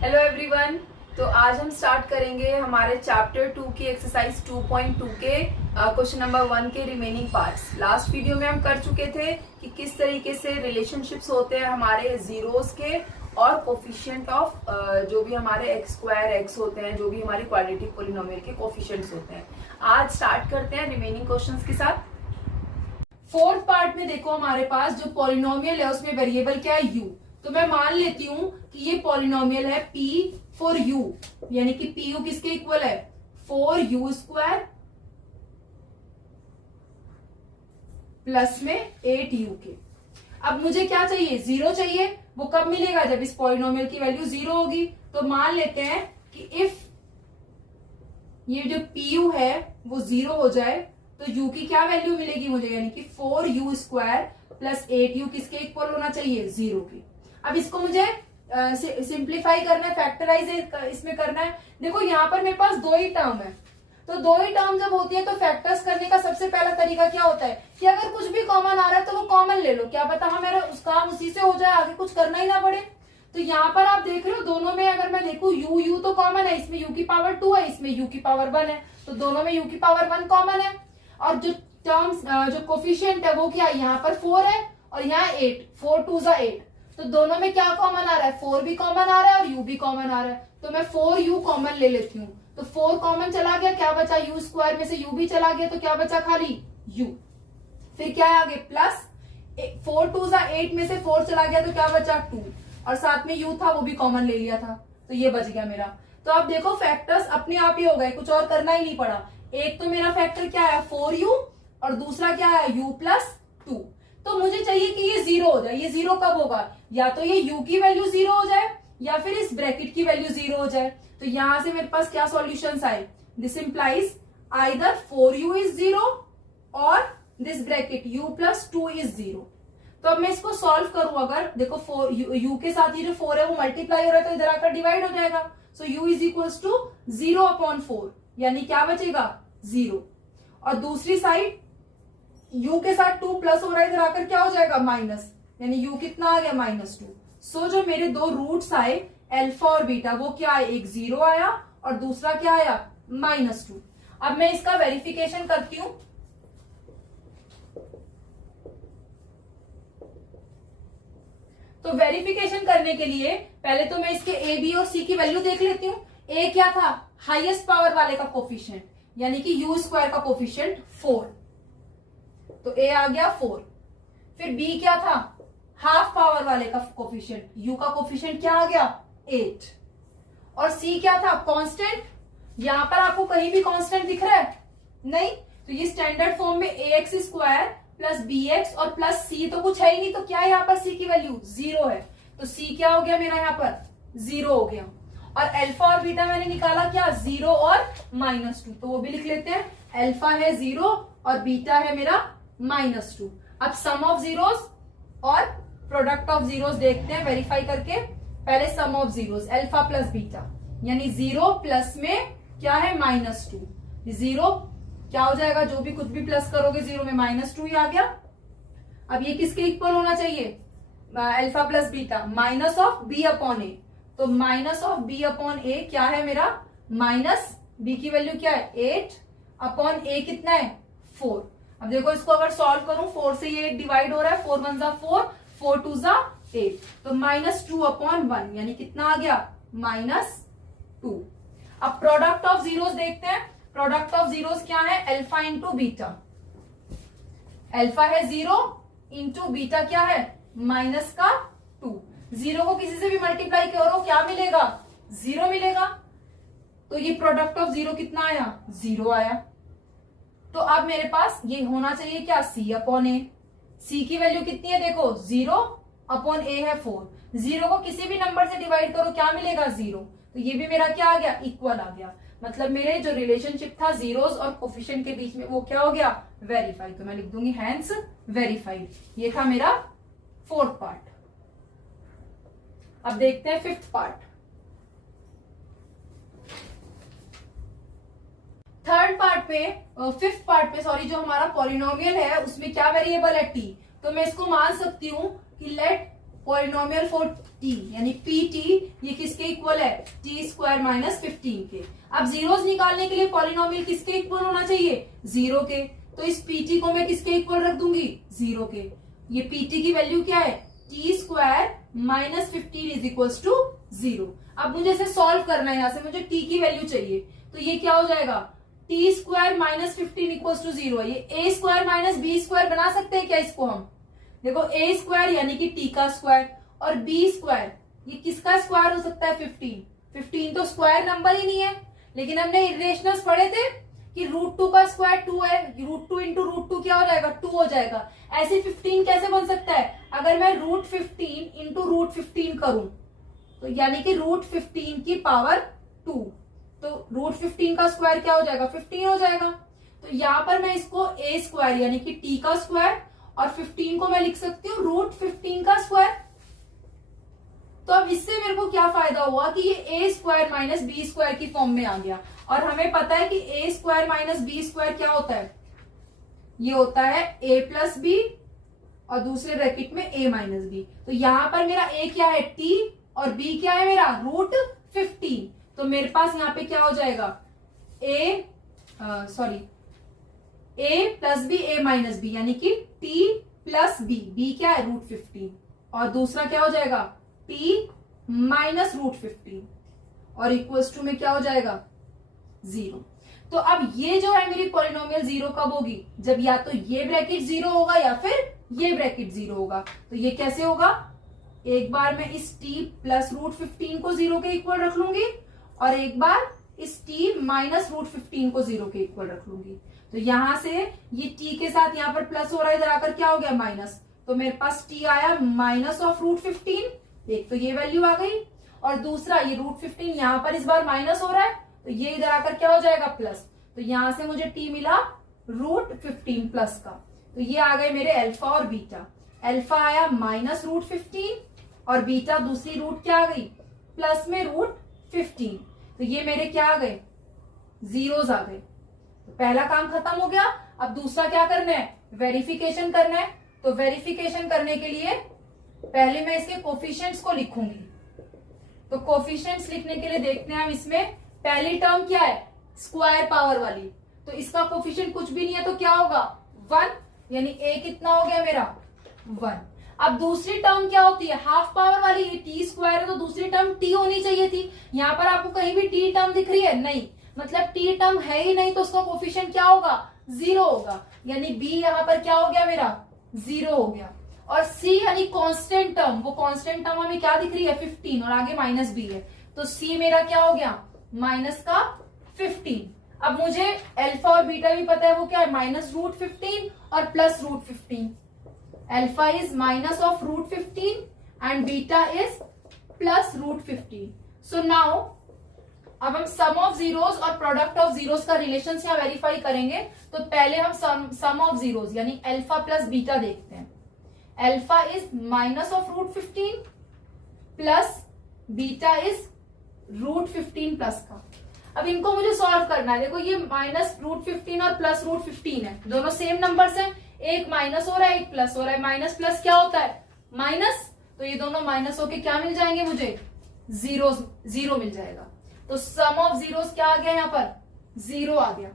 Hello everyone. तो आज हम स्टार्ट करेंगे हमारे चैप्टर 2 की एक्सरसाइज 2.2 के क्वेश्चन नंबर 1 के रिमेनिंग पार्ट्स। लास्ट वीडियो में हम कर चुके थे कि किस तरीके से रिलेशनशिप्स होते हैं हमारे जीरोस के और कोफिशिएंट ऑफ जो भी हमारे एक्स स्क्वायर एक्स होते हैं, जो भी हमारे क्वाड्रेटिक पॉलिनोमियल के कोफिशिएंट्स होते हैं। आज स्टार्ट करते हैं रिमेनिंग क्वेश्चंस के साथ। फोर्थ पार्ट में देखो हमारे पास जो पॉलिनोमियल है उसमें वेरिएबल क्या है, यू। तो मैं मान लेती हूं कि ये पॉलिनोमियल है P फॉर U, यानी कि PU किसके इक्वल है, 4U स्क्वायर प्लस में 8U के। अब मुझे क्या चाहिए, जीरो चाहिए। वो कब मिलेगा, जब इस पॉलिनोमियल की वैल्यू जीरो होगी। तो मान लेते हैं कि इफ ये जो PU है वो जीरो हो जाए तो U की क्या वैल्यू मिलेगी मुझे, यानी कि 4U स्क्वायर प्लस 8U किसके इक्वल होना चाहिए, जीरो की। अब इसको मुझे सिंप्लीफाई करना है, फैक्टराइज इसमें करना है। देखो यहाँ पर मेरे पास दो ही टर्म है, तो दो ही टर्म जब होती है तो फैक्टर्स करने का सबसे पहला तरीका क्या होता है कि अगर कुछ भी कॉमन आ रहा है तो वो कॉमन ले लो, क्या पता हमारा उस काम उसी से हो जाए, आगे कुछ करना ही ना पड़े। तो यहाँ पर आप देख रहे हो दोनों में अगर मैं देखूं यू तो कॉमन है, इसमें यू की पावर 2 है, इसमें यू की पावर 1 है, तो दोनों में यू की पावर 1 कॉमन है। और जो टर्म्स जो कोफिशिएंट है वो क्या है, यहाँ पर 4 है और यहाँ 8, 4 2 जा 8, तो दोनों में क्या कॉमन आ रहा है, 4 भी कॉमन आ रहा है और u भी कॉमन आ रहा है। तो मैं 4u कॉमन ले लेती हूँ, तो 4 कॉमन चला गया, क्या बचा, u स्क्वायर में से u भी चला गया, तो क्या बचा, खाली u। फिर क्या है आगे, प्लस 4 2 जा 8 में से 4 चला गया तो क्या बचा 2, और साथ में u था वो भी कॉमन ले लिया था, तो ये बच गया मेरा। तो अब देखो फैक्टर्स अपने आप ही हो गए, कुछ और करना ही नहीं पड़ा। एक तो मेरा फैक्टर क्या है 4u और दूसरा क्या है u प्लस 2। तो मुझे चाहिए कि ये जीरो हो जाए। ये जीरो कब होगा, या तो ये u की वैल्यू जीरो हो जाए या फिर इस ब्रैकेट की वैल्यू जीरो हो जाए। तो यहां से मेरे पास क्या सॉल्यूशंस आए, this implies either 4u is zero और this bracket u plus 2 is zero. तो अब मैं इसको सॉल्व करूं, अगर देखो u के साथ ये जो 4 है वो मल्टीप्लाई हो रहा है तो इधर आकर डिवाइड हो जाएगा। सो u इज इक्वल्स टू 0/4, यानी क्या बचेगा, जीरो। और दूसरी साइड u के साथ 2 प्लस हो रहा है, इधर आकर क्या हो जाएगा, माइनस, यानी u कितना आ गया, -2। सो जो मेरे दो रूट्स आए अल्फा और बीटा वो क्या आए, एक 0 आया और दूसरा क्या आया, -2। अब मैं इसका वेरिफिकेशन करती हूं। तो वेरिफिकेशन करने के लिए पहले तो मैं इसके a b और c की वैल्यू देख लेती हूँ। a क्या था, हाईएस्ट पावर वाले का कोफिशिएंट, यानी कि u स्क्वायर का कोफिशिएंट 4, तो a आ गया 4। फिर b क्या था, हाफ पावर वाले का कोफिशिएंट, u का कोफिशिएंट क्या आ गया, 8। और c क्या था, कांस्टेंट। यहां पर आपको कहीं भी कांस्टेंट दिख रहा है, नहीं, तो ये स्टैंडर्ड फॉर्म में ax स्क्वायर प्लस bx और प्लस c तो कुछ है ही नहीं, तो क्या है यहाँ पर c की वैल्यू 0 है, तो c क्या हो गया मेरा यहाँ पर 0 हो गया। और अल्फा और बीटा मैंने निकाला क्या, 0 और -2, तो वो भी लिख लेते हैं, अल्फा है 0 और बीटा है मेरा -2। अब सम ऑफ जीरोस और प्रोडक्ट ऑफ जीरोस देखते हैं वेरीफाई करके। पहले sum of zeros, alpha plus beta, यानी 0 प्लस में क्या है, -2। 0 क्या हो जाएगा, जो भी कुछ भी प्लस करोगे 0 में -2 ही आ गया। अब ये किसके इक्वल होना चाहिए, alpha plus beta, minus of b upon A, तो minus of b upon A क्या है मेरा, माइनस b की वैल्यू क्या है 8 अपॉन ए कितना है 4। अब देखो इसको अगर सॉल्व करूं, 4 से ये डिवाइड हो रहा है, 4 1 जा 4, 4 2 जा 8, तो -2/1, यानी कितना आ गया, -2। अब प्रोडक्ट ऑफ जीरोस देखते हैं। प्रोडक्ट ऑफ जीरोस क्या है, अल्फा इंटू बीटा। अल्फा है 0 इंटू बीटा क्या है, -2। 0 को किसी से भी मल्टीप्लाई करो क्या मिलेगा, 0 मिलेगा। तो ये प्रोडक्ट ऑफ 0 कितना आया, 0 आया। तो अब मेरे पास ये होना चाहिए क्या, c अपॉन ए। c की वैल्यू कितनी है, देखो 0 अपॉन a है 4। 0 को किसी भी नंबर से डिवाइड करो क्या मिलेगा, 0। तो ये भी मेरा क्या आ गया, इक्वल आ गया। मतलब मेरे जो रिलेशनशिप था जीरोस और कोफिशिएंट के बीच में वो क्या हो गया, वेरीफाई। तो मैं लिख दूंगी हैंस वेरीफाइड। ये था मेरा फोर्थ पार्ट। अब देखते हैं फिफ्थ पार्ट। फिफ्थ पार्ट पे सॉरी, जो हमारा पॉलिनोमियल है उसमें क्या वेरिएबल है, t। तो मैं इसको मान सकती हूं कि लेट पॉलिनोमियल फॉर t, यानी pt, ये किसके इक्वल इक्वल है टी स्क्वायर माइनस 15 के। अब जीरोस निकालने के लिए पॉलिनोमियल किसके इक्वल होना चाहिए, 0 के। तो इस पीटी को मैं किसके इक्वल रख दूंगी, 0 के। ये पीटी की वैल्यू क्या है, t square minus 15 is equal to 0। अब मुझे इसे सॉल्व करना है, यहां से मुझे टी की वैल्यू चाहिए, तो ये क्या हो जाएगा, t square minus 15 equal to 0 है। ये a square minus b square बना सकते हैं क्या इसको हम, देखो ए स्क्वायर यानी कि टी का स्क्वायर और बी स्क्वायर ये किसका स्क्वायर हो सकता है, 15 तो स्क्वायर नंबर ही नहीं है। लेकिन हमने इरेशनल्स पढ़े थे कि √2 का स्क्वायर 2 है, √2 इंटू √2 क्या हो जाएगा, 2 हो जाएगा। ऐसे 15 कैसे बन सकता है, अगर मैं √15 इंटू √15 करूं तो यानी कि √15 की पावर 2, तो √15 का स्क्वायर क्या हो जाएगा, 15 हो जाएगा। तो यहां पर मैं इसको a स्क्वायर यानी कि t का स्क्वायर और 15 को मैं लिख सकती हूँ √15 का स्क्वायर। तो अब इससे मेरे को क्या फायदा हुआ कि ये a square minus b square की फॉर्म में आ गया। और हमें पता है कि a square minus b square क्या होता है, ये होता है a प्लस बी और दूसरे ब्रैकेट में a माइनस बी। तो यहां पर मेरा a क्या है, t, और b क्या है मेरा √15। तो मेरे पास यहाँ पे क्या हो जाएगा, a plus b a minus b यानी कि t प्लस b क्या है √15 और दूसरा क्या हो जाएगा t माइनस √15 और इक्वल्स टू में क्या हो जाएगा 0। तो अब ये जो है मेरी पॉलिनोमियल 0 कब होगी, जब या तो ये ब्रैकेट 0 होगा या फिर ये ब्रैकेट 0 होगा। तो ये कैसे होगा, एक बार मैं इस t प्लस √15 को 0 के इक्वल रख लूंगी और एक बार इस t माइनस √15 को 0 के इक्वल रख लूंगी। तो यहां से ये t के साथ यहाँ पर प्लस हो रहा है, इधर आकर क्या हो गया माइनस, तो मेरे पास t आया माइनस ऑफ √15, एक तो ये वैल्यू आ गई और दूसरा ये √15 यहाँ पर इस बार माइनस हो रहा है तो ये इधर आकर क्या हो जाएगा प्लस। तो यहां से मुझे t मिला √15 प्लस का। तो ये आ गए मेरे अल्फा और बीटा। अल्फा आया माइनस √15 और बीटा दूसरी रूट क्या आ गई, प्लस में √15। तो ये मेरे क्या आ गए, जीरोस आ गए। तो पहला काम खत्म हो गया। अब दूसरा क्या करना है, वेरिफिकेशन करना है। तो वेरिफिकेशन करने के लिए पहले मैं इसके कोफिशिएंट्स को लिखूंगी। तो कोफिशिएंट्स लिखने के लिए देखते हैं हम, इसमें पहली टर्म क्या है, स्क्वायर पावर वाली, तो इसका कोफिशिएंट कुछ भी नहीं है तो क्या होगा 1, यानी a कितना हो गया मेरा 1। अब दूसरी टर्म क्या होती है, हाफ पावर वाली, ये टी स्क्वायर है तो दूसरी टर्म t होनी चाहिए थी। यहां पर आपको कहीं भी t टर्म दिख रही है, नहीं, मतलब t टर्म है ही नहीं, तो उसका कोफिशिएंट क्या होगा 0 होगा, यानी b यहां पर क्या हो गया मेरा 0 हो गया। और c यानी कांस्टेंट टर्म, वो कांस्टेंट टर्म हमें क्या दिख रही है 15 और आगे माइनस b है, तो c मेरा क्या हो गया माइनस का 15। अब मुझे अल्फा और बीटा भी पता है, वो क्या है माइनस √15 और plus √15। Alpha is minus of √15 and beta is plus √15। So now अब हम सम ऑफ जीरोस और प्रोडक्ट ऑफ जीरोस का रिलेशन यहाँ वेरीफाई करेंगे। तो पहले हम सम ऑफ जीरोस यानी अल्फा प्लस बीटा देखते हैं। Alpha is minus of √15 plus beta is √15 plus का। अब इनको मुझे सॉल्व करना है। देखो ये माइनस √15 और प्लस √15 है, दोनों सेम नंबर्स हैं, एक माइनस हो रहा है एक प्लस हो रहा है, माइनस प्लस क्या होता है माइनस, तो ये दोनों माइनस होके क्या मिल जाएंगे मुझे जीरो मिल जाएगा। तो सम ऑफ जीरोस क्या आ गया यहाँ पर 0 आ गया।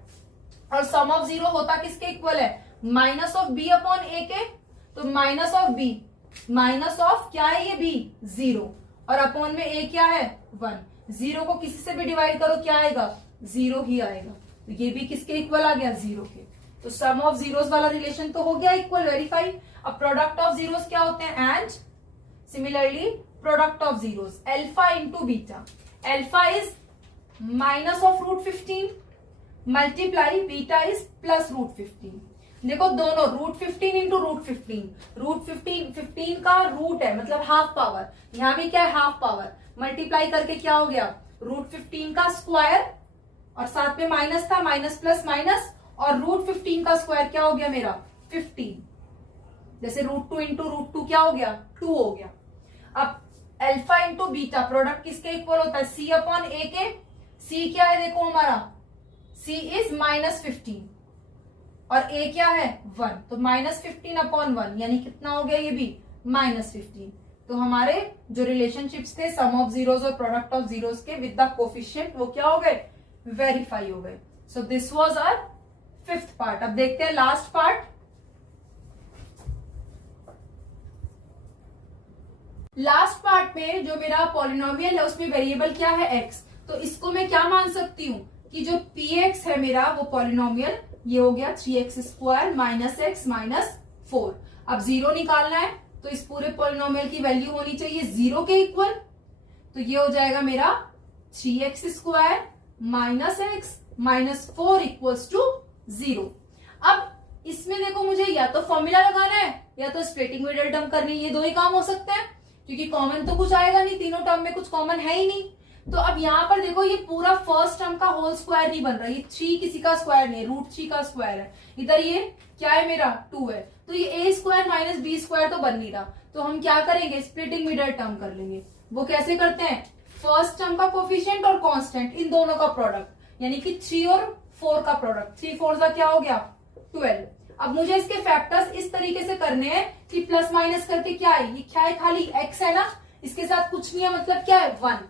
और सम ऑफ 0 होता किसके इक्वल है, minus of b upon a के। तो minus of b, minus of क्या है ये b 0 और अपॉन में a क्या है 1। 0 को किसी से भी डिवाइड करो क्या आएगा 0 ही आएगा। तो ये भी किसके इक्वल आ गया 0 के। तो सम ऑफ जीरोस वाला रिलेशन तो हो गया इक्वल, वेरीफाई। अब प्रोडक्ट ऑफ जीरोस क्या होते हैं, and similarly product of zeros alpha into beta. Alpha is minus of √15 multiply beta is plus √15। देखो दोनों √15 इंटू √15, 15 का रूट है मतलब हाफ पावर, यहां भी क्या है हाफ पावर, मल्टीप्लाई करके क्या हो गया √15 का स्क्वायर और साथ में माइनस था, माइनस प्लस माइनस, और √15 का स्क्वायर क्या हो गया मेरा 15। जैसे √2 इंटू √2 क्या हो गया 2 हो गया। अब अल्फा इंटू बीटा प्रोडक्ट किसके इक्वल होता है c अपॉन a के। c क्या है देखो हमारा, c इज -15 और a क्या है 1, तो -15 अपॉन 1 यानी कितना हो गया ये भी -15। तो हमारे जो रिलेशनशिप्स थे सम ऑफ जीरोस और प्रोडक्ट ऑफ जीरोस के विद द कोफिशिएंट वो क्या हो गए, वेरीफाई हो गए. So this was our fifth part. अब देखते हैं लास्ट पार्ट. लास्ट पार्ट में जो मेरा पॉलिनोमियल है उसमें वेरिएबल क्या है, x. तो इसको मैं क्या मान सकती हूँ कि जो px है मेरा वो पॉलिनोमियल ये हो गया 3x square minus x minus 4. अब जीरो निकालना है तो इस पूरे पॉलिनोमियल की वैल्यू होनी चाहिए जीरो के इक्वल. तो ये हो जाएगा मेरा 3x square minus x minus 4 equals to 0. अब इसमें देखो मुझे या तो फॉर्मूला लगाना है या तो स्प्लिटिंग मिडल टर्म करनी है. ये दो ही काम हो सकते हैं क्योंकि कॉमन तो कुछ आएगा नहीं, तीनों टर्म में कुछ कॉमन है ही नहीं. तो अब यहाँ पर देखो ये पूरा फर्स्ट टर्म का होल स्क्वायर नहीं बन रहा, ये 3 किसी का स्क्वायर नहीं है, √3 का स्क्वायर है. इधर ये क्या है मेरा 2 है. तो ये a square minus b square तो बन नहीं रहा. तो हम क्या करेंगे, स्प्लिटिंग मिडल टर्म कर लेंगे. वो कैसे करते हैं, फर्स्ट टर्म का कोफिशिएंट और कांस्टेंट इन दोनों का प्रोडक्ट, यानी कि 3 और 4 का प्रोडक्ट. 3 4 का क्या हो गया 12. अब मुझे इसके फैक्टर्स इस तरीके से करने हैं कि प्लस माइनस करके क्या है, ये क्या है खाली x है ना, इसके साथ कुछ नहीं है, मतलब क्या है 1.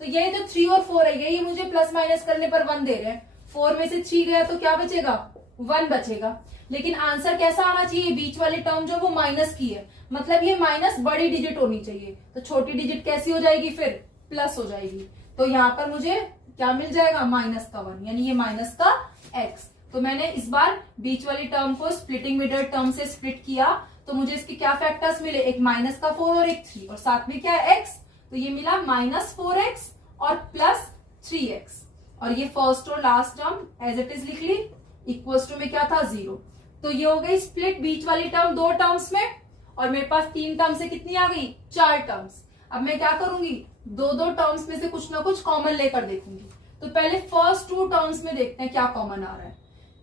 तो ये जो 3 और 4 है ये मुझे प्लस माइनस करने पर 1 दे रहे हैं. 4 में से 3 गया तो क्या बचेगा 1 बचेगा. लेकिन आंसर कैसा आना चाहिए, बीच वाली टर्म जो वो माइनस की है, मतलब ये माइनस बड़ी डिजिट होनी चाहिए. तो छोटी डिजिट कैसी हो जाएगी, फिर प्लस हो जाएगी. तो यहाँ पर मुझे क्या मिल जाएगा माइनस का 1, यानी ये माइनस का x. तो मैंने इस बार बीच वाली टर्म को स्प्लिटिंग मिडल टर्म से स्प्लिट किया. तो मुझे इसके क्या फैक्टर्स मिले, एक माइनस का 4 और एक 3 और साथ में क्या है x. तो ये मिला माइनस 4x और प्लस 3x. और ये फर्स्ट और last term as it is लिख ली. इक्वल्स टू में क्या था 0. तो ये हो गई स्प्लिट बीच वाली टर्म 2 टर्म्स में. और मेरे पास 3 टर्म से कितनी आ गई 4 टर्म्स. अब मैं क्या करूंगी, 2 टर्म्स में से कुछ ना कुछ कॉमन लेकर देखूंगी. तो पहले फर्स्ट 2 टर्म्स में देखते हैं क्या कॉमन आ रहा है.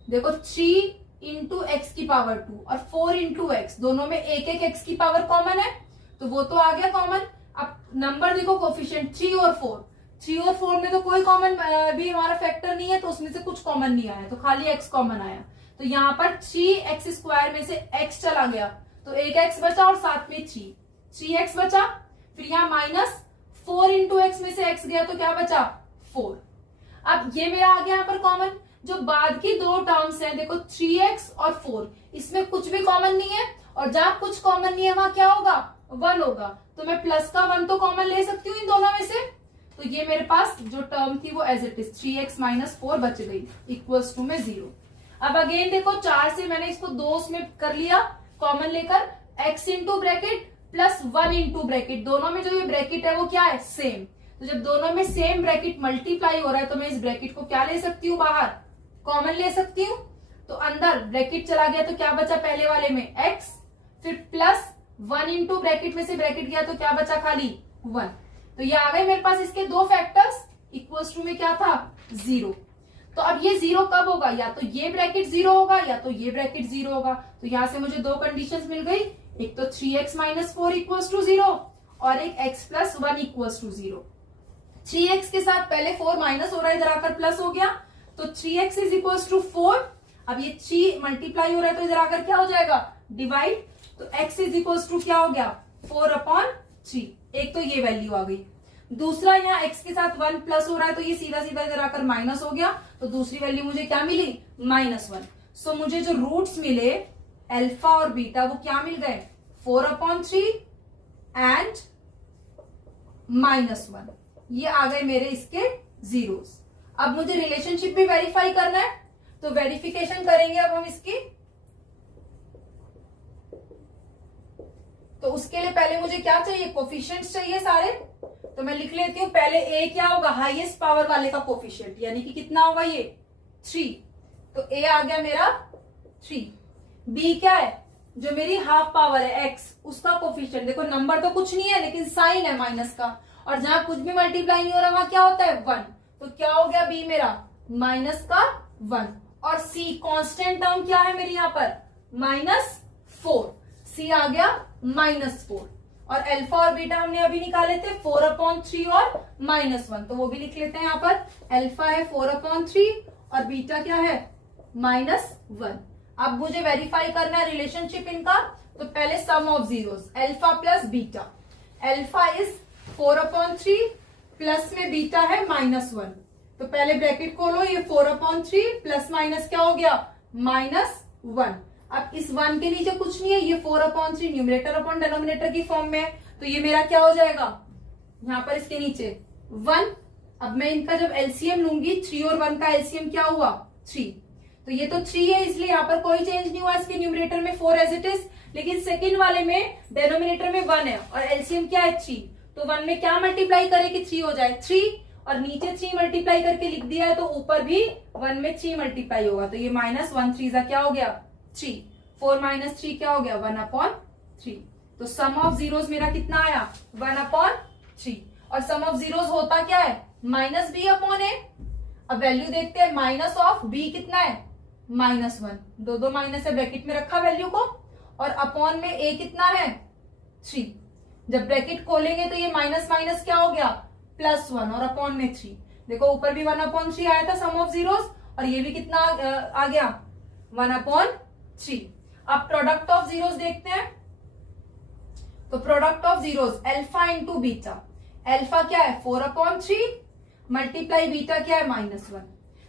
देखो 3 इंटू एक्स की पावर 2 और 4 इंटू एक्स, दोनों में एक एक एक्स की पावर कॉमन है, तो वो तो आ गया कॉमन. अब नंबर देखो कोफिशिएंट 3 और 4. 3 और 4 में तो कोई कॉमन भी हमारा फैक्टर नहीं है, तो उसमें से कुछ कॉमन नहीं आया, तो खाली एक्स कॉमन आया. तो यहाँ पर 3x स्क्वायर में से x चला गया तो एक x बचा और साथ में 3x बचा. फिर यहाँ माइनस 4 इंटू एक्स में से x गया तो क्या बचा 4. अब ये मेरा आ गया यहाँ पर कॉमन. जो बाद की 2 टर्म्स हैं देखो 3x और 4, इसमें कुछ भी कॉमन नहीं है, और जहां कुछ कॉमन नहीं है वहां क्या होगा 1 होगा. तो मैं प्लस का 1 तो कॉमन ले सकती हूँ इन दोनों में से. तो ये मेरे पास जो टर्म थी वो as it is 3x minus 4 बच गई इक्वल्स टू में 0. अब अगेन देखो 4 से मैंने इसको 2 में कर लिया कॉमन लेकर, x into bracket plus 1 into bracket, दोनों में जो ये ब्रैकेट है वो क्या है सेम. तो जब दोनों में सेम ब्रैकेट मल्टीप्लाई हो रहा है तो मैं इस ब्रैकेट को क्या ले सकती हूँ बाहर, कॉमन ले सकती हूँ. तो अंदर ब्रैकेट चला गया तो क्या बचा पहले वाले में x, फिर प्लस 1 इंटू ब्रैकेट में से ब्रैकेट गया तो क्या बचा खाली 1. तो ये आ गए मेरे पास इसके 2 फैक्टर्स. इक्वल्स टू में क्या था 0. तो अब ये 0 कब होगा, या तो ये ब्रैकेट 0 होगा या तो ये ब्रैकेट 0 होगा. तो यहां से मुझे 2 कंडीशंस मिल गई, एक तो 3x माइनस 4 इक्वल्स टू 0 और एक x plus 1 equals to 0. 3x के साथ पहले 4 माइनस हो रहा है, इधर आकर प्लस हो गया तो 3x इज इक्वल्स टू 4. अब ये 3 मल्टीप्लाई हो रहा है तो इधर आकर क्या हो जाएगा डिवाइड. तो x इज इक्वल्स टू क्या हो गया 4/3. एक तो ये वैल्यू आ गई. दूसरा यहाँ x के साथ 1 प्लस हो रहा है तो ये सीधा सीधा इधर आकर माइनस हो गया. तो दूसरी वैल्यू मुझे क्या मिली -1. सो मुझे जो रूट्स मिले अल्फा और बीटा वो क्या मिल गए 4/3 एंड -1. ये आ गए मेरे इसके जीरोस. अब मुझे रिलेशनशिप भी वेरीफाई करना है तो वेरिफिकेशन करेंगे अब हम इसकी. तो उसके लिए पहले मुझे क्या चाहिए कोफिशिएंट्स चाहिए सारे. तो मैं लिख लेती हूं पहले a क्या होगा हाईएस्ट पावर वाले का कोफिशिएंट, यानी कि कितना होगा ये 3. तो a आ गया मेरा 3. b क्या है जो मेरी हाफ पावर है x, उसका कोफिशिएंट देखो नंबर तो कुछ नहीं है लेकिन साइन है माइनस का, और जहां कुछ भी मल्टीप्लाई नहीं हो रहा वहां क्या होता है 1. तो क्या हो गया b मेरा माइनस का 1. और c कांस्टेंट टर्म क्या है मेरी यहाँ पर -4. c आ गया -4. और अल्फा और बीटा हमने अभी निकाले थे 4/3 और -1, तो वो भी लिख लेते हैं यहाँ पर. अल्फा है 4/3 और बीटा क्या है -1. अब मुझे वेरीफाई करना है रिलेशनशिप इनका. तो पहले sum of zeros alpha plus beta, alpha is 4/3 plus में बीटा है -1। तो पहले ब्रैकेट खोलो, ये 4/3 प्लस माइनस क्या हो गया -1। अब इस 1 के नीचे कुछ नहीं है, ये 4/3 न्यूमरेटर अपॉन डेनोमिनेटर की फॉर्म में है, तो ये मेरा क्या हो जाएगा यहां पर इसके नीचे 1। अब मैं इनका जब एलसीएम लूंगी, 3 और 1 का एलसीएम क्या हुआ 3, तो ये तो 3 है, इसलिए यहां पर कोई चेंज नहीं हुआ इसके न्यूमरेटर में 4 एज इट इज। लेकिन सेकंड वाले में डेनोमिनेटर में 1 है और एलसीएम क्या है 3, तो 1 में क्या मल्टीप्लाई करे कि 3 हो जाए 3, और नीचे 3 मल्टीप्लाई करके लिख दिया है तो ऊपर भी 1 में 3 मल्टीप्लाई होगा, तो ये -1 3 क्या हो गया 3, 4 - 3 क्या हो गया 1/3। तो सम ऑफ जीरोस मेरा कितना आया 1/3, और सम ऑफ जीरोस होता क्या है -b/a। अब वैल्यू देखते हैं, माइनस ऑफ b कितना है -1, दो माइनस है, ब्रैकेट में रखा वैल्यू को, और अपॉन में a कितना है 3। जब ब्रैकेट खोलेंगे तो ये माइनस माइनस क्या हो गया +1 और अपॉन में 3। देखो ऊपर भी 1/3 आया था सम ऑफ जीरोस, और ये भी कितना आ गया 1/3। अब प्रोडक्ट ऑफ जीरोस देखते हैं, तो product of zeros alpha into beta, alpha क्या है 4/3 मल्टीप्लाई बीटा क्या है -1।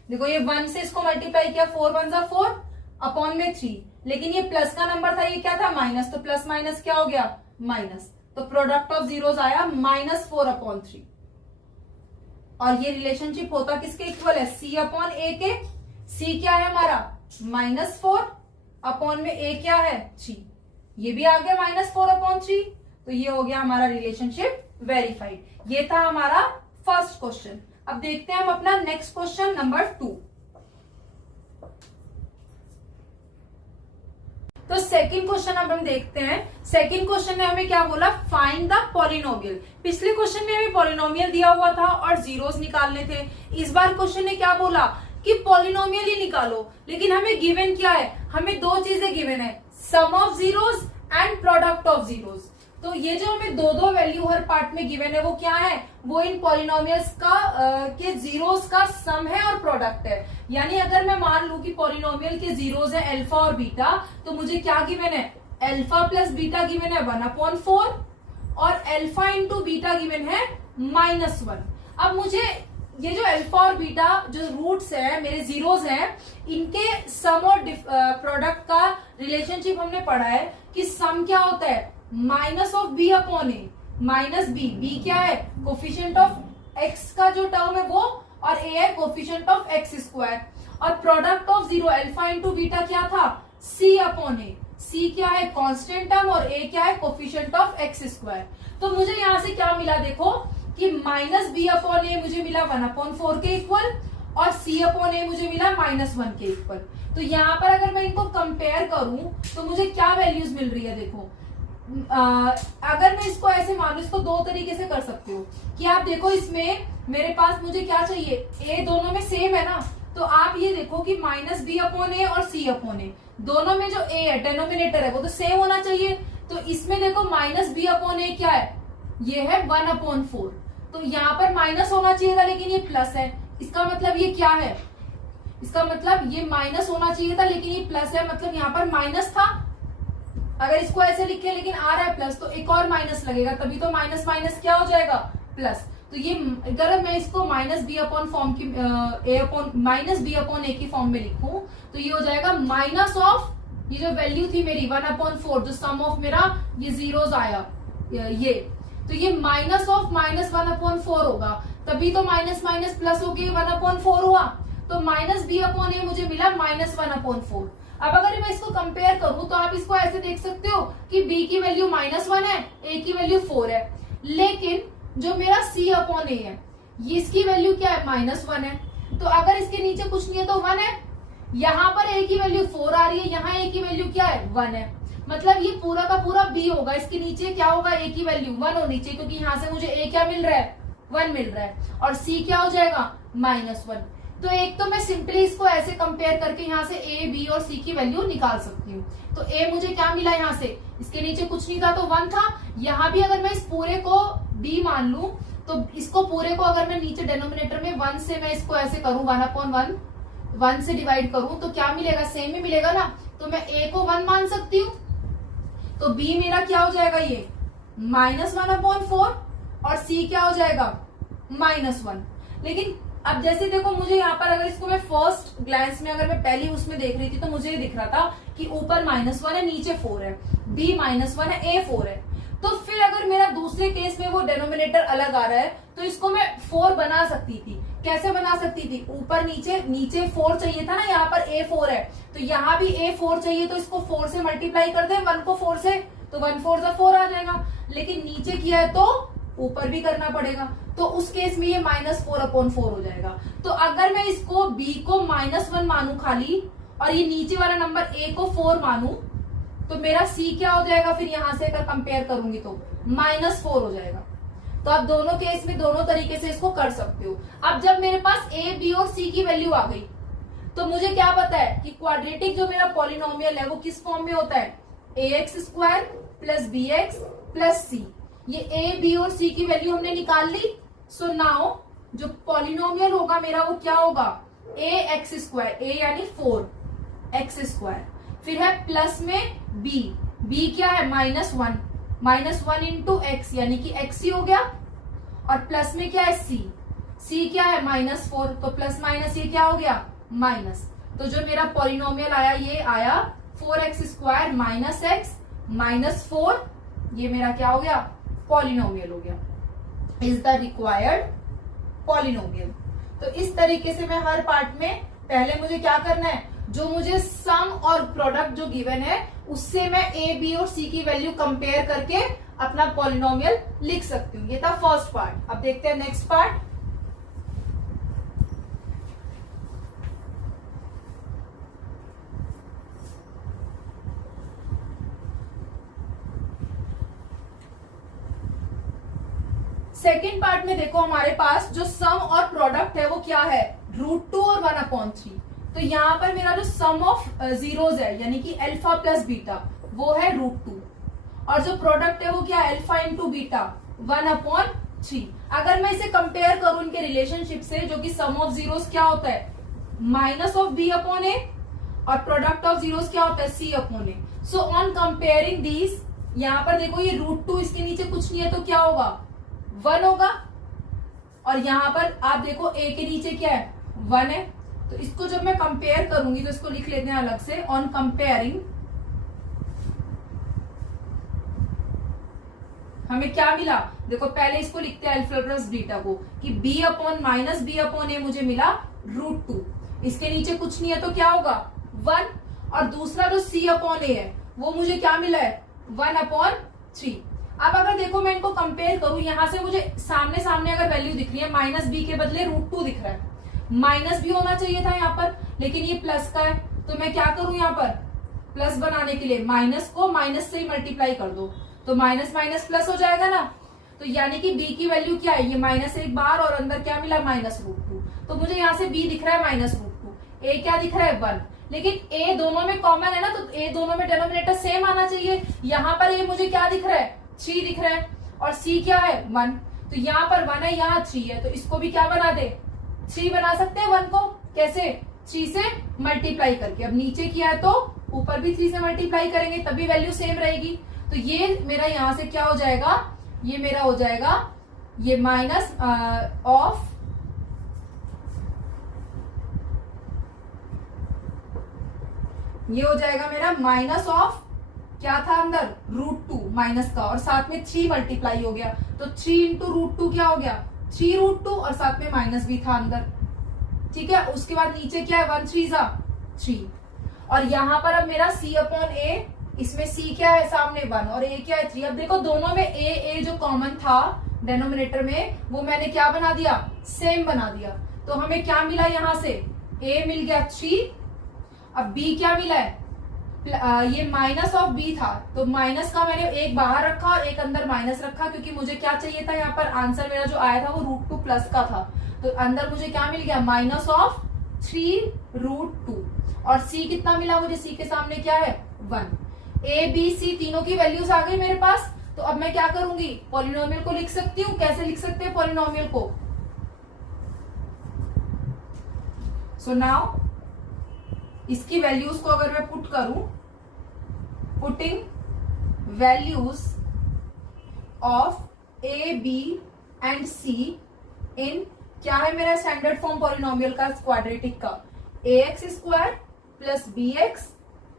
देखो ये 1 से इसको मल्टीप्लाई किया, 4 1 जा 4 अपॉन में 3, लेकिन ये प्लस का नंबर था, ये क्या था माइनस, तो प्लस माइनस क्या हो गया माइनस, तो प्रोडक्ट ऑफ जीरोस आया -4/3। और ये रिलेशनशिप होता किसके इक्वल है c/a के। c क्या है हमारा -4 अपॉन में a क्या है 3, ये भी आ गया -4/3, तो ये हो गया हमारा रिलेशनशिप वेरीफाइड। ये था हमारा फर्स्ट क्वेश्चन। अब देखते हैं हम अपना नेक्स्ट क्वेश्चन नंबर 2। तो सेकंड क्वेश्चन अब हम देखते हैं। सेकंड क्वेश्चन में हमें क्या बोला, फाइंड द पॉलिनोमियल। पिछले क्वेश्चन में हमें पॉलिनोमियल दिया हुआ था और जीरोस निकालने थे। इस बार क्वेश्चन ने क्या बोला कि पॉलिनोमियल ही निकालो, लेकिन हमें गिवन क्या है, हमें दो चीजें गिवन है, sum of zeros and product of zeros. तो ये जो हमें दो वैल्यू हर पार्ट में गिवन है वो क्या है, वो इन पॉलिनोमियल्स का के जीरोस का सम है और प्रोडक्ट है। यानी अगर मैं मान लूं कि पॉलिनोमियल के जीरोस है अल्फा और बीटा, तो मुझे क्या गिवन है अल्फा प्लस बीटा गिवन है 1/4 और अल्फा इंटू बीटा गिवन है -1। अब मुझे ये जो अल्फा और बीटा जो रूट्स है मेरे जीरोस हैं, इनके सम और प्रोडक्ट का रिलेशनशिप हमने पढ़ा है कि सम क्या होता है minus of b upon A, minus b क्या है कोफिशिएंट ऑफ x का जो टर्म है वो, और a है कोफिशिएंट ऑफ x²। और product of zero alpha into beta क्या था c अपॉन ए, c क्या है कांस्टेंट टर्म और a क्या है कोफिशिएंट ऑफ x²। तो मुझे यहां से क्या मिला देखो कि -b अपॉन ए मुझे मिला 1/4 के इक्वल और c अपॉन ए मुझे मिला -1 के इक्वल। तो यहाँ पर अगर मैं इनको कंपेयर करूं तो मुझे क्या वैल्यूज मिल रही है, देखो अगर मैं इसको ऐसे मान लू, इसको दो तरीके से कर सकते हो कि आप देखो इसमें मेरे पास मुझे क्या चाहिए, a दोनों में सेम है ना, तो आप ये देखो कि -b अपॉन ए और c अपॉन ए दोनों में जो a है डेनोमिनेटर है वो तो सेम होना चाहिए। तो इसमें देखो -b अपॉन ए क्या है, ये है 1/4, तो यहाँ पर माइनस होना चाहिए था लेकिन ये प्लस है, इसका मतलब ये क्या है, इसका मतलब ये माइनस होना चाहिए था लेकिन ये प्लस है, मतलब यहाँ पर माइनस था। अगर इसको ऐसे लिखे लेकिन आ रहा है प्लस, तो एक और माइनस लगेगा, तभी तो माइनस माइनस क्या हो जाएगा प्लस। तो ये अगर मैं इसको -b अपॉन फॉर्म की -b अपॉन ए की फॉर्म में लिखूं तो ये हो जाएगा माइनस ऑफ ये जो वैल्यू थी मेरी 1/4 जो सम ऑफ मेरा ये जीरोस आया ये, तो ये माइनस ऑफ -1/4 होगा, तभी तो माइनस माइनस प्लस हो गया 1/4 हुआ। तो -b अपॉन ए मुझे मिला -1/4। अब अगर मैं इसको कंपेयर करूं तो आप इसको ऐसे देख सकते हो कि b की वैल्यू -1 है, a की वैल्यू 4 है, लेकिन जो मेरा c अपॉन ए है इसकी वैल्यू क्या है -1 है। तो अगर इसके नीचे कुछ नहीं है तो 1 है, यहाँ पर a की वैल्यू 4 आ रही है, यहाँ a की वैल्यू क्या है 1 है, मतलब ये पूरा का पूरा b होगा, इसके नीचे क्या होगा a की वैल्यू 1 होनी चाहिए, क्योंकि यहाँ से मुझे a क्या मिल रहा है 1 मिल रहा है, और c क्या हो जाएगा -1। तो एक तो मैं सिंपली इसको ऐसे कंपेयर करके यहाँ से a b और c की वैल्यू निकाल सकती हूँ। तो a मुझे क्या मिला यहाँ से, इसके नीचे कुछ नहीं था तो 1 था, यहाँ भी अगर मैं इस पूरे को b मान लूं तो इसको पूरे को अगर मैं नीचे डेनोमिनेटर में 1 से मैं इसको ऐसे करूं 1/1 1 से डिवाइड करूं तो क्या मिलेगा, सेम ही मिलेगा ना। तो मैं a को 1 मान सकती हूँ, तो b मेरा क्या हो जाएगा ये -1/4 और c क्या हो जाएगा -1। लेकिन अब जैसे देखो मुझे यहाँ पर अगर इसको मैं फर्स्ट ग्लैंस में अगर मैं पहली उसमें देख रही थी तो मुझे ये दिख रहा था कि ऊपर -1 है, नीचे 4 है, b -1 है, a 4 है। तो फिर अगर मेरा दूसरे केस में वो डेनोमिनेटर अलग आ रहा है तो इसको मैं 4 बना सकती थी। कैसे बना सकती थी? ऊपर नीचे, नीचे 4 चाहिए था ना, यहाँ पर a 4 है तो यहाँ भी a 4 चाहिए, तो इसको 4 से मल्टीप्लाई कर दे 1 को 4 से, तो 1 4 जा 4 आ जाएगा। लेकिन नीचे किया है तो ऊपर भी करना पड़ेगा, तो उस केस में ये -4/4 हो जाएगा। तो अगर मैं इसको b को -1 मानू खाली और ये नीचे वाला नंबर a को 4 मानू तो मेरा c क्या हो जाएगा? फिर यहां से अगर कंपेयर करूंगी तो -4 हो जाएगा। तो आप दोनों केस में दोनों तरीके से इसको कर सकते हो। अब जब मेरे पास a, b और c की वैल्यू आ गई तो मुझे क्या पता है कि क्वाड्रेटिक जो मेरा पॉलिनोमियल है वो किस फॉर्म में होता है? ax² + bx + c। ये a, b और c की वैल्यू हमने निकाल ली। सो नाउ जो पॉलिनोमियल होगा मेरा वो क्या होगा? ax², a यानी 4x², फिर है प्लस में b क्या है? -1, -1 इंटू x यानी कि x ही हो गया, और प्लस में क्या है? c क्या है? -4, तो प्लस माइनस ये क्या हो गया? माइनस। तो जो मेरा पॉलिनोमियल आया ये आया 4x² - x -4, ये मेरा क्या हो गया? पॉलिनोमियल हो गया, इज द रिक्वायर्ड पॉलिनोमियल। तो इस तरीके से मैं हर पार्ट में पहले मुझे क्या करना है, जो मुझे सम और प्रोडक्ट जो गिवन है उससे मैं a, b और c की वैल्यू कंपेयर करके अपना पॉलिनोमियल लिख सकती हूँ। ये था फर्स्ट पार्ट। अब देखते हैं नेक्स्ट पार्ट। सेकेंड पार्ट में देखो हमारे पास जो सम और प्रोडक्ट है वो क्या है? √2 और 1/3। तो यहाँ पर मेरा जो सम ऑफ जीरोज है यानी कि अल्फा प्लस बीटा वो है √2, और जो प्रोडक्ट है वो क्या है? Alpha into beta 1/3। अगर मैं इसे कंपेयर करूं इनके रिलेशनशिप से, जो कि सम ऑफ जीरोज क्या होता है? -b/a, और प्रोडक्ट ऑफ जीरोज क्या होता है? c/a। So on comparing these, यहाँ पर देखो ये √2 इसके नीचे कुछ नहीं है तो क्या होगा? 1 होगा, और यहाँ पर आप देखो a के नीचे क्या है? 1 है। तो इसको जब मैं कंपेयर करूंगी तो इसको लिख लेते हैं अलग से। ऑन कंपेयरिंग हमें क्या मिला? देखो पहले इसको लिखते हैं अल्फा प्लस बीटा को कि b/-b/a मुझे मिला √2, इसके नीचे कुछ नहीं है तो क्या होगा? 1, और दूसरा जो c/a है वो मुझे क्या मिला है? 1/3। अब अगर देखो मैं इनको कंपेयर करूं, यहां से मुझे सामने सामने अगर वैल्यू दिख रही है -b के बदले √2 दिख रहा है, माइनस भी होना चाहिए था यहाँ पर, लेकिन ये प्लस का है तो मैं क्या करूं? यहाँ पर प्लस बनाने के लिए माइनस को माइनस से ही मल्टीप्लाई कर दो तो माइनस माइनस प्लस हो जाएगा ना। तो यानी कि b की वैल्यू क्या है? ये माइनस एक बार और अंदर क्या मिला? -√2। तो मुझे यहाँ से b दिख रहा है -√2, a क्या दिख रहा है? 1, लेकिन a दोनों में कॉमन है ना, तो a दोनों में डिनोमिनेटर सेम आना चाहिए। यहाँ पर a मुझे क्या दिख रहा है? 3 दिख रहा है, और c क्या है? 1। तो यहाँ पर 1 है, यहाँ 3 है, तो इसको भी क्या बना दे? 3 बना सकते हैं 1 को। कैसे? 3 से मल्टीप्लाई करके। अब नीचे किया है तो ऊपर भी 3 से मल्टीप्लाई करेंगे तभी वैल्यू सेम रहेगी। तो ये मेरा यहाँ से क्या हो जाएगा? ये मेरा हो जाएगा ये माइनस ऑफ ये हो जाएगा मेरा माइनस ऑफ क्या था अंदर? √2 माइनस का, और साथ में 3 मल्टीप्लाई हो गया तो 3 इंटू √2 क्या हो गया? 3√2, और साथ में माइनस भी था अंदर। ठीक है, उसके बाद नीचे क्या है? 1 3 3, और यहाँ पर अब मेरा c/a, इसमें c क्या है? सामने 1 और a क्या है? 3। अब देखो दोनों में a जो कॉमन था डेनोमिनेटर में वो मैंने क्या बना दिया? सेम बना दिया। तो हमें क्या मिला? यहाँ से a मिल गया 3, अब b क्या मिला है? ये माइनस ऑफ b था तो माइनस का मैंने एक बाहर रखा और एक अंदर माइनस रखा, क्योंकि मुझे क्या चाहिए था? यहाँ पर आंसर मेरा जो आया था वो √2 प्लस का था, तो अंदर मुझे क्या मिल गया? -3√2, और c कितना मिला मुझे? c के सामने क्या है? 1। a b c तीनों की वैल्यूज आ गई मेरे पास। तो अब मैं क्या करूंगी? पॉलिनोमियल को लिख सकती हूँ। कैसे लिख सकते हैं पॉलिनोमियल को? सो नाउ इसकी वैल्यूज को अगर मैं पुट करूं, putting values of A B and C in, क्या है मेरा स्टैंडर्ड फॉर्म पॉलिनोमियल का क्वाड्रेटिक का, A X square plus B X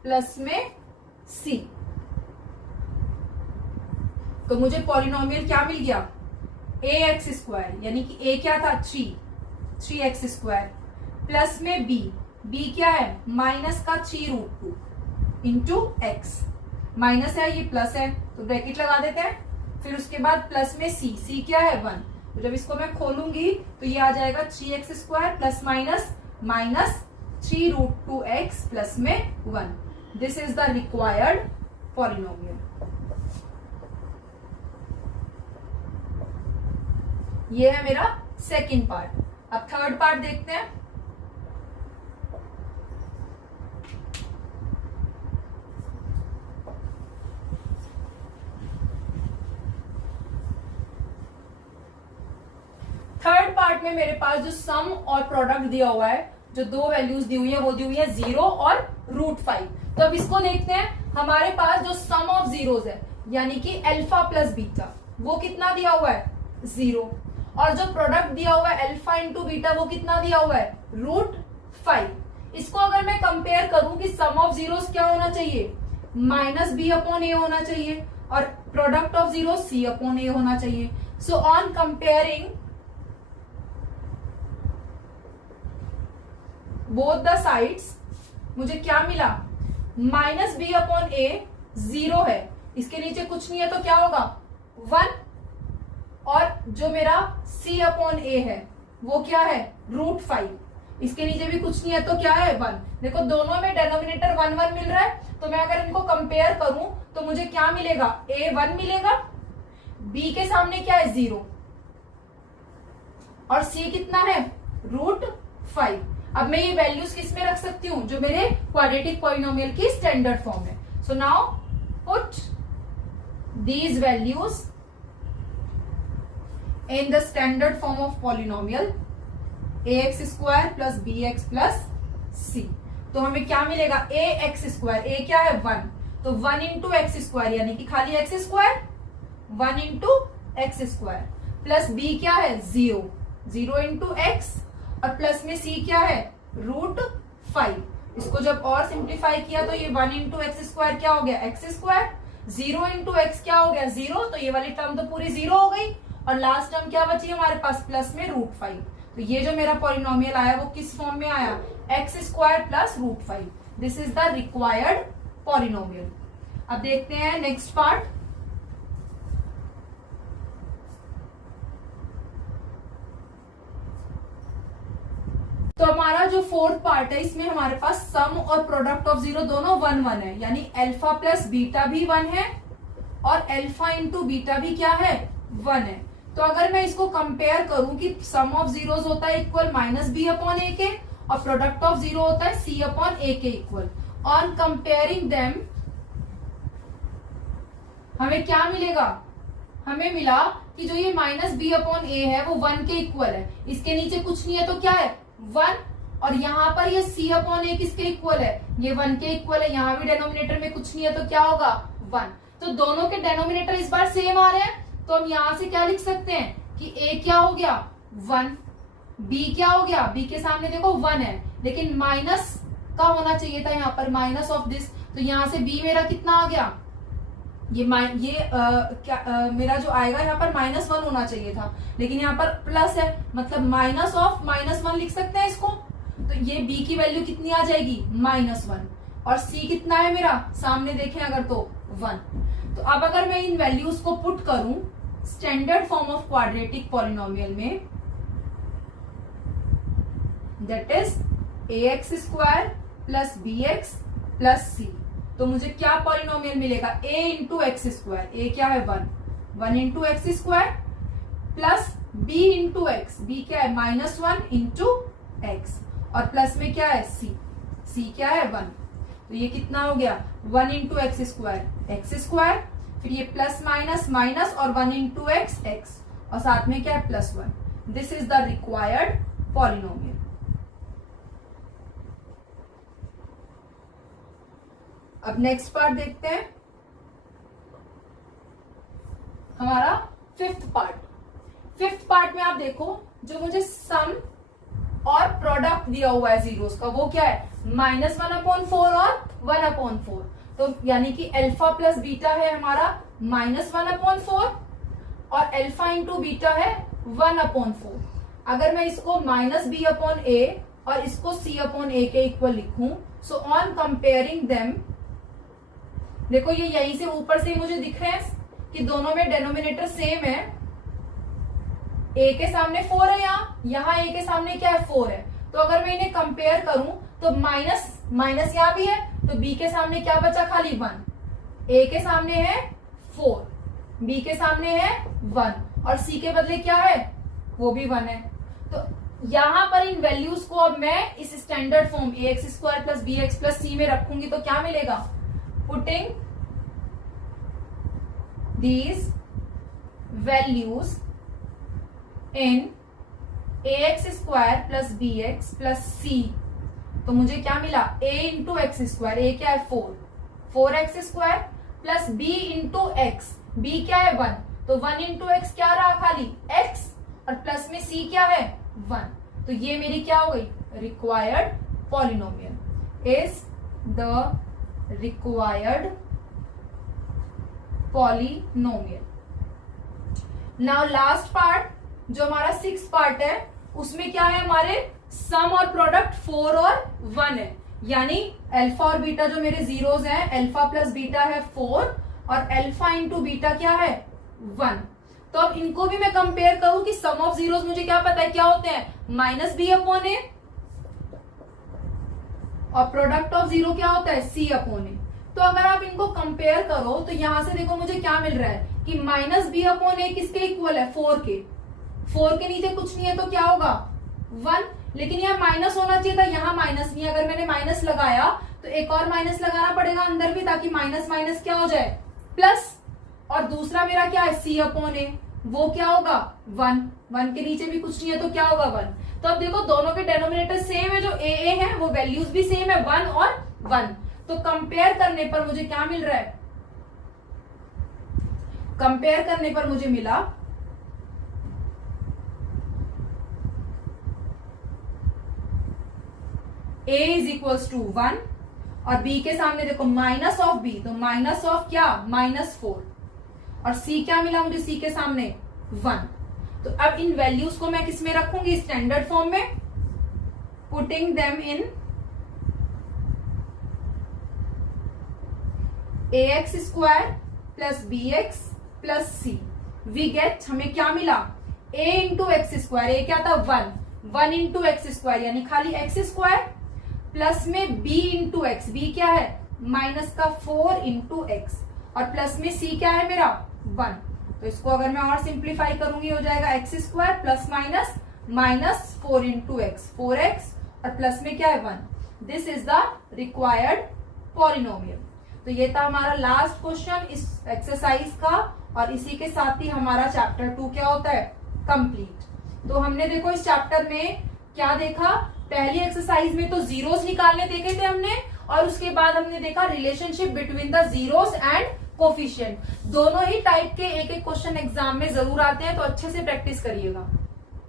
plus में सी। तो मुझे पॉलिनोमियल क्या मिल गया, ए एक्स स्क्वायर यानी कि ए क्या था 3 एक्स स्क्वायर प्लस में बी क्या है माइनस का 3√2 इंटू एक्स, माइनस है ये प्लस है तो ब्रैकेट लगा देते हैं, फिर उसके बाद प्लस में सी क्या है 1, तो जब इसको मैं खोलूंगी तो ये आ जाएगा 3x square plus minus 3√2x plus में 1। This is the required polynomial. ये है मेरा सेकंड पार्ट। अब थर्ड पार्ट देखते हैं। थर्ड पार्ट में मेरे पास जो सम और प्रोडक्ट दिया हुआ है, जो दो वैल्यूज दी हुई है वो दी हुई है 0 और √5। तो अब इसको देखते हैं। हमारे पास जो सम ऑफ जीरोज है यानी कि अल्फा प्लस बीटा, वो कितना दिया हुआ है 0, और जो प्रोडक्ट दिया हुआ है अल्फा इंटू बीटा वो कितना दिया हुआ है √5। इसको अगर मैं कंपेयर करूं कि सम ऑफ जीरोस क्या होना चाहिए -b/a होना चाहिए और प्रोडक्ट ऑफ जीरो c/a होना चाहिए। So on comparing both the sides मुझे क्या मिला, -b/a 0 है, इसके नीचे कुछ नहीं है तो क्या होगा 1, और जो मेरा c/a है वो क्या है √5, इसके नीचे भी कुछ नहीं है तो क्या है 1। देखो दोनों में डेनोमिनेटर 1 1 मिल रहा है, तो मैं अगर इनको कंपेयर करूं तो मुझे क्या मिलेगा, a 1 मिलेगा, b के सामने क्या है 0 और c कितना है √5। अब मैं ये वैल्यूज किस में रख सकती हूँ, जो मेरे क्वाड्रेटिक पॉलिनोमियल की स्टैंडर्ड फॉर्म है। So now put these values in the standard form of polynomial ax square plus bx plus c। तो हमें क्या मिलेगा, ax स्क्वायर, a क्या है 1, तो 1 इंटू एक्स स्क्वायर यानी कि खाली x square, 1 into X square plus b क्या है 0 इंटू एक्स, और प्लस में c क्या है √5। इसको जब और सिंप्लीफाई किया तो ये 1 इंटू एक्स स्क्वायर क्या हो गया एक्स स्क्वायर, 0 इंटू एक्स क्या हो गया 0, तो ये वाली टर्म तो पूरी 0 हो गई, और लास्ट टर्म क्या बची हमारे पास प्लस में √5। तो ये जो मेरा पॉलिनोमियल आया वो किस फॉर्म में आया, x square plus √5। This is the required polynomial. अब देखते हैं नेक्स्ट पार्ट। तो हमारा जो फोर्थ पार्ट है इसमें हमारे पास सम और प्रोडक्ट ऑफ जीरो दोनों 1 1 है, यानी अल्फा प्लस बीटा भी 1 है और अल्फा इंटू बीटा भी क्या है 1 है। तो अगर मैं इसको कंपेयर करूं कि सम ऑफ जीरोस होता है इक्वल -b/a के और प्रोडक्ट ऑफ जीरो होता है c/a के इक्वल, ऑन कंपेयरिंग देम हमें क्या मिलेगा, हमें मिला कि जो ये -b/a है वो 1 के इक्वल है, इसके नीचे कुछ नहीं है तो क्या है 1, और यहाँ पर ये c/a किसके इक्वल है, ये 1 के इक्वल है, यहाँ भी डेनोमिनेटर में कुछ नहीं है तो क्या होगा 1। तो दोनों के डेनोमिनेटर इस बार सेम आ रहे हैं, तो हम यहां से क्या लिख सकते हैं कि a क्या हो गया 1, b क्या हो गया, b के सामने देखो 1 है लेकिन माइनस का होना चाहिए था यहाँ पर, माइनस ऑफ दिस, तो यहाँ से b मेरा कितना आ गया, मेरा जो आएगा यहाँ पर -1 होना चाहिए था, लेकिन यहाँ पर प्लस है, मतलब माइनस ऑफ -1 लिख सकते हैं इसको। तो ये b की वैल्यू कितनी आ जाएगी -1, और c कितना है मेरा सामने देखें अगर तो 1। तो अब अगर मैं इन वैल्यूज को पुट करूं standard form of quadratic polynomial में, that is ax square plus bx plus c, तो मुझे क्या पॉलिनोमियल मिलेगा, a into X square, a क्या है 1 into X square plus b into X, b क्या है -1 इंटू एक्स, और प्लस में क्या है c क्या है 1, तो ये कितना हो गया 1 इंटू एक्स स्क्वायर, फिर ये प्लस माइनस माइनस और 1 इंटू एक्स, और साथ में क्या है +1। This is the required polynomial. अब नेक्स्ट पार्ट देखते हैं। हमारा फिफ्थ पार्ट में आप देखो जो मुझे सम और प्रोडक्ट दिया हुआ है जीरोस का, वो क्या है -1/4 और 1/4। तो यानी कि अल्फा प्लस बीटा है हमारा -1/4 और अल्फा इंटू बीटा है 1/4। अगर मैं इसको -b/a और इसको c/a के इक्वल लिखूं, सो ऑन कंपेयरिंग देम, देखो ये यहीं से ऊपर से मुझे दिख रहे हैं कि दोनों में डेनोमिनेटर सेम है। a के सामने 4 है, यहाँ a के सामने क्या है 4 है। तो अगर मैं इन्हें कंपेयर करूं तो माइनस यहाँ भी है, तो b के सामने क्या बचा खाली 1। a के सामने है 4, b के सामने है 1 और c के बदले क्या है वो भी 1 है। तो यहां पर इन वैल्यूज को अब मैं इस standard form ax² plus bx plus c में रखूंगी तो क्या मिलेगा, putting these values in ax² plus bx plus c, तो मुझे क्या मिला a इंटू x², a क्या है 4x² plus b into x, b क्या है 1, तो 1 इंटू x क्या रहा खाली x और प्लस में c क्या है 1। तो ये मेरी क्या हो गई, required polynomial is the required polynomial. Now last part जो हमारा 6th पार्ट है, उसमें क्या है हमारे सम और प्रोडक्ट 4 और 1 है, यानी अल्फा और बीटा जो मेरे जीरोस हैं, अल्फा प्लस बीटा है 4 और अल्फा इंटू बीटा क्या है 1। तो अब इनको भी मैं कंपेयर करूं कि सम ऑफ जीरोस मुझे क्या पता है क्या होते हैं -b/a और प्रोडक्ट ऑफ जीरो क्या होता है c/a। तो अगर आप इनको कंपेयर करो तो यहां से देखो मुझे क्या मिल रहा है कि -b/a किसके इक्वल है 4 के नीचे कुछ नहीं है तो क्या होगा 1, लेकिन यहाँ माइनस होना चाहिए था, यहाँ माइनस नहीं है। अगर मैंने माइनस लगाया तो एक और माइनस लगाना पड़ेगा अंदर भी, ताकि माइनस माइनस क्या हो जाए प्लस। और दूसरा मेरा क्या है c/a, वो क्या होगा 1 के नीचे भी कुछ नहीं है तो क्या होगा 1। तो अब देखो दोनों के डेनोमिनेटर सेम है, जो a है वो वैल्यूज भी सेम है 1 और 1। तो कंपेयर करने पर मुझे क्या मिल रहा है, कंपेयर करने पर मुझे मिला a इज इक्वल्स टू 1 और b के सामने देखो माइनस ऑफ b, तो माइनस ऑफ क्या -4 और c क्या मिला मुझे c के सामने 1। तो अब इन वैल्यूज को मैं किस में रखूंगी, स्टैंडर्ड फॉर्म में, putting them in ax² plus bx plus c, we get, हमें क्या मिला a इंटू x², a क्या था 1 इंटू x², यानी खाली x² प्लस में b इंटू x, b क्या है -4 इंटू x और प्लस में c क्या है मेरा 1। तो इसको अगर मैं और सिंप्लीफाई करूंगी हो जाएगा x² plus minus -4 into x, 4x और प्लस में क्या है 1। This is the required polynomial. तो ये था हमारा लास्ट क्वेश्चन इस एक्सरसाइज का और इसी के साथ ही हमारा चैप्टर 2 क्या होता है कंप्लीट। तो हमने देखो इस चैप्टर में क्या देखा, पहली एक्सरसाइज में तो जीरोस निकालने देखे थे हमने और उसके बाद हमने देखा relationship between the zeros and coefficient. दोनों ही टाइप के एक क्वेश्चन एग्जाम में जरूर आते हैं, तो अच्छे से प्रैक्टिस करिएगा।